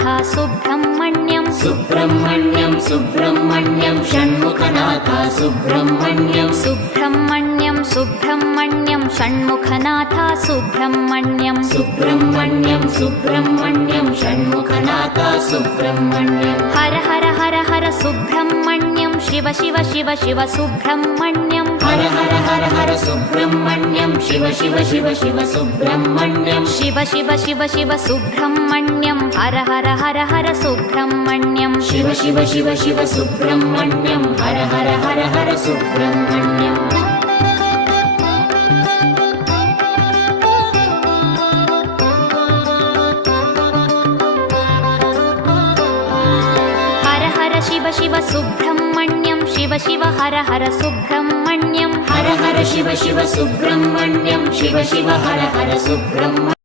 Shanmukhanath Subrahmanyam Subrahmanyam Subrahmanyam Shanmukhanath Subrahmanyam Subrahmanyam Subrahmanyam Shanmukhanath Subrahmanyam Subrahmanyam Subrahmanyam Shanmukhanath Subrahmanyam Har Har Har Har Subrahmanyam Shiva Shiva Shiva Shiva Subrahmanyam Har Har Har Har Subrahmanyam Shiva Shiva Shiva Shiva Subrahmanyam Shiva Shiva Shiva Shiva Subrahmanyam Har Har Har Har Subrahmanyam Shiva Shiva Shiva Shiva Subrahmanyam Har Har Har Har Subrahmanyam Har Har Shiva Shiva Subrahmanyam Shiva Shiva Har Har Subrahmanyam Har Har Shiva Shiva Subrahmanyam Shiva Shiva Har Har Subrahmanyam